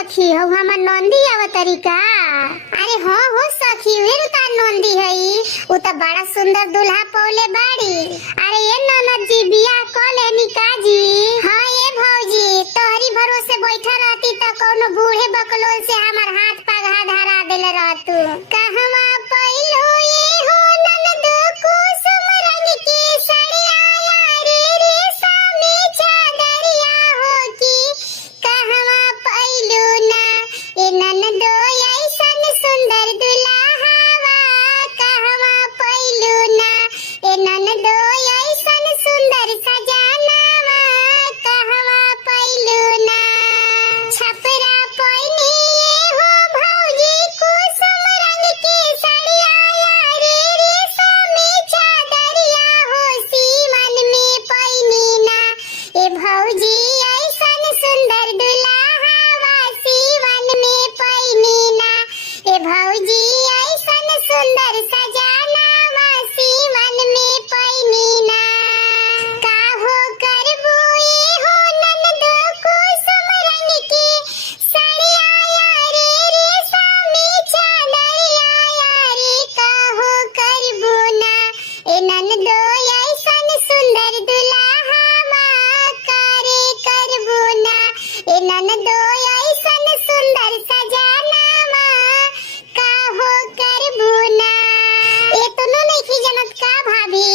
सखी हो हमर नंदी आवतरी का। अरे हाँ हो सखी वीर का नंदी हई उ त बड़ा सुंदर दूल्हा पौले बाड़ी। अरे ये ननद जी बियाह क लेनी काजी। हाँ ये भौजी तोहरी भरोसे बैठा रहती त कोनो बूढ़े बकलोल से हमर हाथ पगहा धरा देले रहतू। कहवा पइलो ये हो ननद कुसुम रंग की सड़िया रे रेशमी चादरिया हो की। कहवा पइलो ना ए ननदो ऐसन सुंदर दुल्हावा। कहवा पइलो ना ए ननदो ऐसन सुंदर सजनावा। कहवा पइलो ना छपरा पइनी हो भौजी कुसुम रंग की सड़िया रे रेशमी चादरिया हो सीवन में पइनी ना ए भौजी ऐसन सुंदर दुल्हावा। सीवन में पइनी ना ए भौजी ऐसन सुंदर सजनावा। सीवन में पइनी ना का हो करबू ये हो ननदो कुसुम रंग की सड़िया रे रेशमी चादरिया रे। का हो करबू ना ए ननदो ऐसन सुंदर दुल्हावा। करे करबू ना ए ननदो ऐसन सुंदर सजनावा। का हो करबू ना ए तनो नहीं जनत का भाभी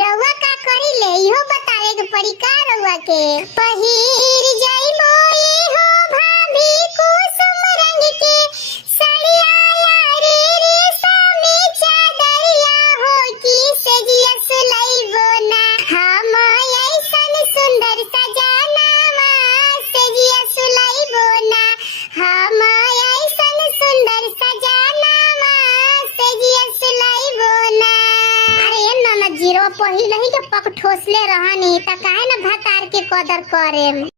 रउआ का करी ले इहो बतावे के पड़ी का रउआ के। पहिर जइबो ई हो भाभी कुसुम रंग की सड़िया रे रेशमी चादरिया हो की। सेजिया सुलइबो ना हम ऐसन सुंदर सजनावा। सेजिया सुलइबो ना हम ऐसन सुंदर सजनावा। सेजिया सुलइबो ना। अरे ननद जीरो पहिले ही के पक ठोसले रहनी त काहे न भतार के कदर करे।